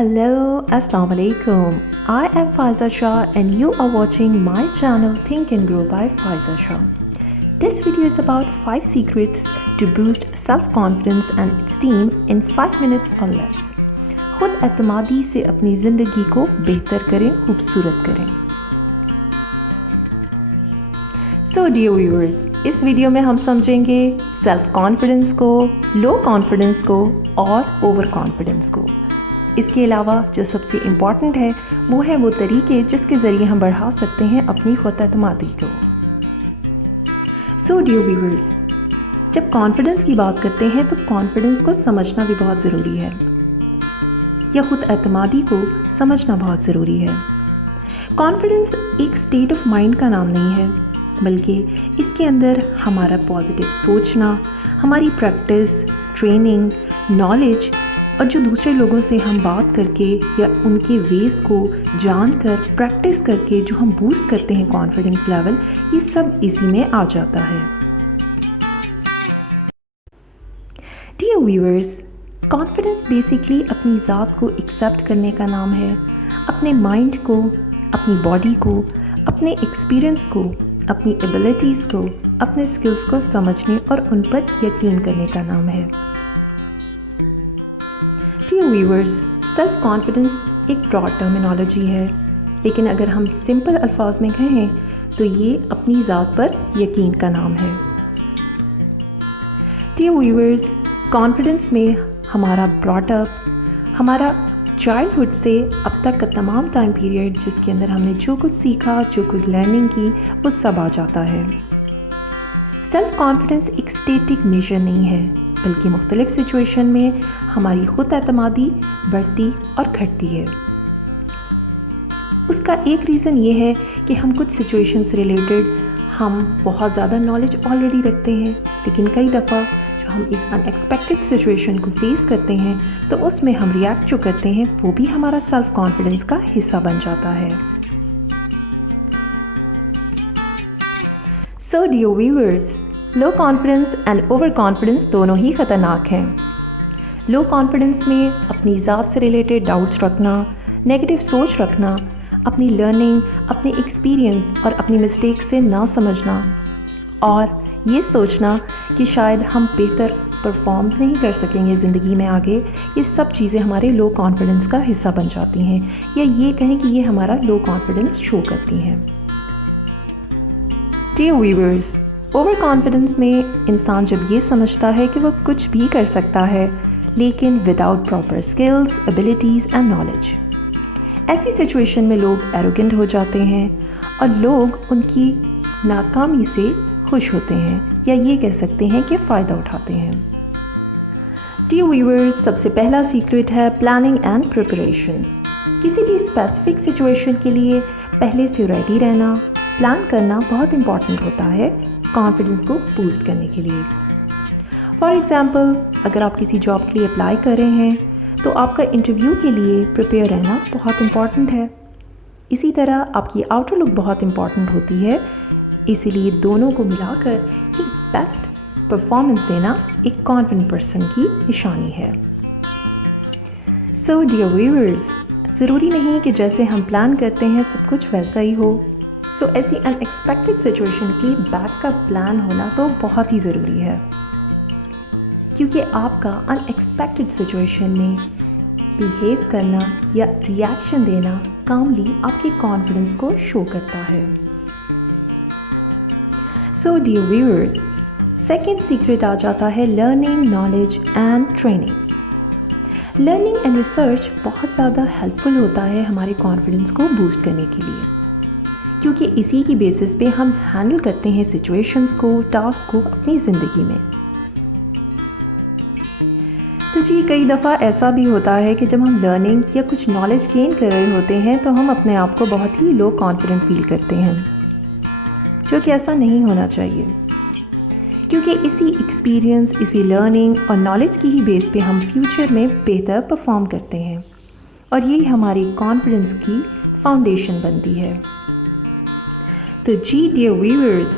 Hello, Assalamu alaikum. I am Faiza Shah and you are watching my channel Think and Grow by Faiza Shah. This video is about 5 secrets to boost self-confidence and esteem in 5 minutes or less. खुद एतमादी से अपनी ज़िंदगी को बेहतर करें, खूबसूरत करें. So dear viewers, इस वीडियो में हम समझेंगे सेल्फ कॉन्फिडेंस को, लो कॉन्फिडेंस को और ओवर कॉन्फिडेंस को. इसके अलावा जो सबसे इम्पॉर्टेंट है वो तरीके जिसके ज़रिए हम बढ़ा सकते हैं अपनी खुद एतमादी को. सो डियर व्यूअर्स, जब कॉन्फिडेंस की बात करते हैं तो कॉन्फिडेंस को समझना भी बहुत ज़रूरी है, या खुद एतमादी को समझना बहुत ज़रूरी है. कॉन्फिडेंस एक स्टेट ऑफ माइंड का नाम नहीं है, बल्कि इसके अंदर हमारा पॉजिटिव सोचना, हमारी प्रैक्टिस, ट्रेनिंग, नॉलेज और जो दूसरे लोगों से हम बात करके या उनके वेज को जानकर प्रैक्टिस करके जो हम बूस्ट करते हैं कॉन्फिडेंस लेवल, ये सब इसी में आ जाता है. डियर व्यूअर्स, कॉन्फिडेंस बेसिकली अपनी ज़ात को एक्सेप्ट करने का नाम है, अपने माइंड को, अपनी बॉडी को, अपने एक्सपीरियंस को, अपनी एबिलिटीज़ को, अपने स्किल्स को समझने और उन पर यकीन करने का नाम है. डियर व्यूअर्स, सेल्फ कॉन्फिडेंस एक ब्रॉड टर्मिनोलॉजी है, लेकिन अगर हम सिंपल अल्फाज में कहें तो ये अपनी ज़ात पर यकीन का नाम है. डियर व्यूअर्स, कॉन्फिडेंस में हमारा ब्रॉटअप, हमारा चाइल्डहुड से अब तक का तमाम टाइम पीरियड जिसके अंदर हमने जो कुछ सीखा, जो कुछ लर्निंग की, वो सब आ जाता है. सेल्फ कॉन्फिडेंस एक स्टेटिक मेजर नहीं है, बल्कि मुख्तलिफ सिचुएशन में हमारी खुद एतमादी बढ़ती और घटती है. उसका एक रीज़न ये है कि हम कुछ सिचुएशन से रिलेटेड हम बहुत ज़्यादा नॉलेज ऑलरेडी रखते हैं, लेकिन कई दफ़ा जो हम एक अनएक्सपेक्टेड सिचुएशन को फेस करते हैं तो उसमें हम रिएक्ट जो करते हैं वो भी हमारा सेल्फ कॉन्फिडेंस का हिस्सा बन जाता है. So dear viewers, low confidence and over confidence दोनों ही ख़तरनाक हैं. लो कॉन्फिडेंस में अपनी ज़ात से रिलेटेड डाउट्स रखना, नेगेटिव सोच रखना, अपनी लर्निंग, अपने एक्सपीरियंस और अपनी मिस्टेक से ना समझना और ये सोचना कि शायद हम बेहतर परफॉर्म नहीं कर सकेंगे ज़िंदगी में आगे, ये सब चीज़ें हमारे लो कॉन्फिडेंस का हिस्सा बन जाती हैं, या ये कहें कि ये हमारा लो कॉन्फिडेंस शो करती हैं. डियर व्यूअर्स, ओवर कॉन्फिडेंस में इंसान जब ये समझता है कि वो कुछ भी कर सकता है, लेकिन without proper skills, abilities and knowledge, ऐसी सिचुएशन में लोग एरोगेंट हो जाते हैं और लोग उनकी नाकामी से खुश होते हैं, या ये कह सकते हैं कि फ़ायदा उठाते हैं. डियर व्यूअर्स, सबसे पहला सीक्रेट है प्लानिंग एंड प्रिपरेशन. किसी भी स्पेसिफिक सिचुएशन के लिए पहले से रेडी रहना, प्लान करना बहुत इम्पॉर्टेंट होता है कॉन्फिडेंस को बूस्ट करने के लिए. फॉर एग्ज़ाम्पल, अगर आप किसी जॉब के लिए अप्लाई कर रहे हैं तो आपका इंटरव्यू के लिए प्रिपेयर रहना बहुत इम्पॉर्टेंट है. इसी तरह आपकी आउटर लुक बहुत इम्पॉर्टेंट होती है, इसीलिए दोनों को मिलाकर एक बेस्ट परफॉर्मेंस देना एक कॉन्फिडेंट पर्सन की निशानी है. सो डियर व्यूअर्स, ज़रूरी नहीं कि जैसे हम प्लान करते हैं सब कुछ वैसा ही हो. सो ऐसी अनएक्सपेक्टेड सिचुएशन की बैकअप प्लान होना तो बहुत ही ज़रूरी है, क्योंकि आपका अनएक्सपेक्टेड सिचुएशन में बिहेव करना या रिएक्शन देना कामली आपके कॉन्फिडेंस को शो करता है. So dear viewers, second secret आ जाता है learning, knowledge and training. Learning and research बहुत ज़्यादा हेल्पफुल होता है हमारे कॉन्फिडेंस को बूस्ट करने के लिए, क्योंकि इसी की बेसिस पे हम हैंडल करते हैं सिचुएशंस को, टास्क को अपनी ज़िंदगी में. तो जी, कई दफ़ा ऐसा भी होता है कि जब हम लर्निंग या कुछ नॉलेज गेन कर रहे होते हैं तो हम अपने आप को बहुत ही लो कॉन्फिडेंट फील करते हैं, जो कि ऐसा नहीं होना चाहिए, क्योंकि इसी एक्सपीरियंस, इसी लर्निंग और नॉलेज की ही बेस पे हम फ्यूचर में बेहतर परफॉर्म करते हैं और यही हमारी कॉन्फिडेंस की फाउंडेशन बनती है. तो जी dear viewers,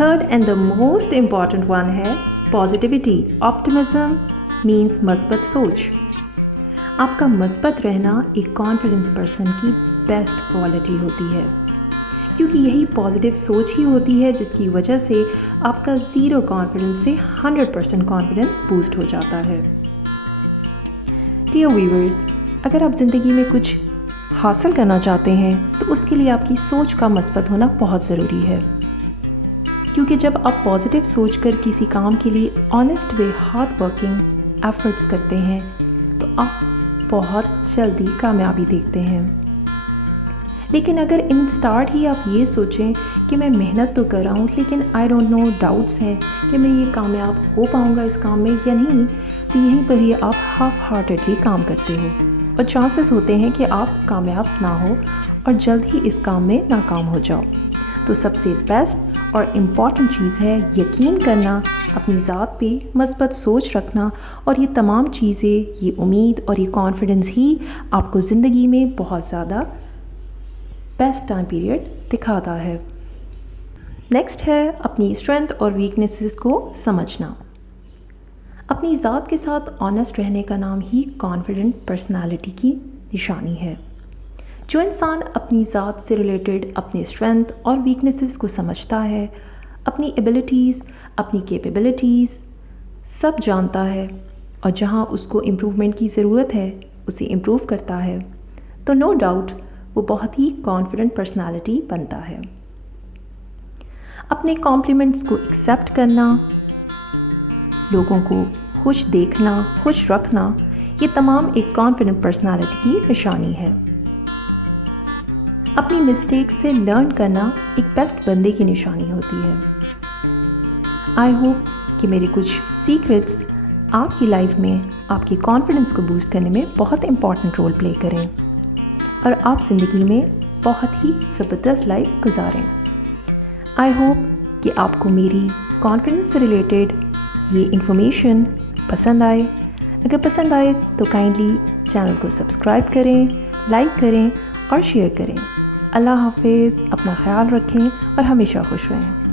third and the most important one है पॉजिटिविटी, ऑप्टिमिज्म मीन्स मस्बत सोच. आपका मस्बत रहना एक कॉन्फिडेंस पर्सन की बेस्ट क्वालिटी होती है, क्योंकि यही पॉजिटिव सोच ही होती है जिसकी वजह से आपका 0 कॉन्फिडेंस से 100% कॉन्फिडेंस बूस्ट हो जाता है। डियर व्यूअर्स, अगर आप ज़िंदगी में कुछ हासिल करना चाहते हैं तो उसके लिए आपकी सोच का मस्बत होना बहुत ज़रूरी है, क्योंकि जब आप पॉजिटिव सोचकर किसी काम के लिए honest way hard working efforts करते हैं तो आप बहुत जल्दी कामयाबी देखते हैं। लेकिन अगर इन स्टार्ट ही आप ये सोचें कि मैं मेहनत तो कर रहा हूँ लेकिन आई डोंट नो, डाउट्स हैं कि मैं ये कामयाब हो पाऊँगा इस काम में या नहीं, तो यहीं पर ही आप हाफ हार्टेडली काम करते हो और चांसेस होते हैं कि आप कामयाब ना हो और जल्द ही इस काम में नाकाम हो जाओ। तो सबसे बेस्ट और इम्पॉर्टेंट चीज़ है यकीन करना, अपनी ज़ात पे मस्बत सोच रखना, और ये तमाम चीज़ें, ये उम्मीद और ये कॉन्फिडेंस ही आपको ज़िंदगी में बहुत ज़्यादा बेस्ट टाइम पीरियड दिखाता है। नेक्स्ट है अपनी स्ट्रेंथ और वीकनेसेस को समझना। अपनी ज़ात के साथ ऑनेस्ट रहने का नाम ही कॉन्फिडेंट पर्सनालिटी की निशानी है। जो इंसान अपनी ज़ात से रिलेटेड अपने स्ट्रेंथ और वीकनेसेस को समझता है, अपनी एबिलिटीज़, अपनी कैपेबिलिटीज़ सब जानता है और जहाँ उसको इम्प्रूवमेंट की ज़रूरत है उसे इम्प्रूव करता है, तो नो डाउट वो बहुत ही कॉन्फिडेंट पर्सनालिटी बनता है। अपने कॉम्प्लीमेंट्स को एक्सेप्ट करना, लोगों को खुश देखना, खुश रखना, ये तमाम एक कॉन्फिडेंट पर्सनालिटी की निशानी है। अपनी मिस्टेक से लर्न करना एक बेस्ट बंदे की निशानी होती है। आई होप कि मेरे कुछ सीक्रेट्स आपकी लाइफ में आपकी कॉन्फिडेंस को बूस्ट करने में बहुत इंपॉर्टेंट रोल प्ले करें और आप ज़िंदगी में बहुत ही ज़बरदस्त लाइफ गुजारें। आई होप कि आपको मेरी कॉन्फिडेंस से रिलेटेड ये इन्फॉर्मेशन पसंद आए। अगर पसंद आए तो काइंडली चैनल को सब्सक्राइब करें, लाइक करें और शेयर करें। अल्लाह हाफिज़, अपना ख्याल रखें और हमेशा खुश रहें।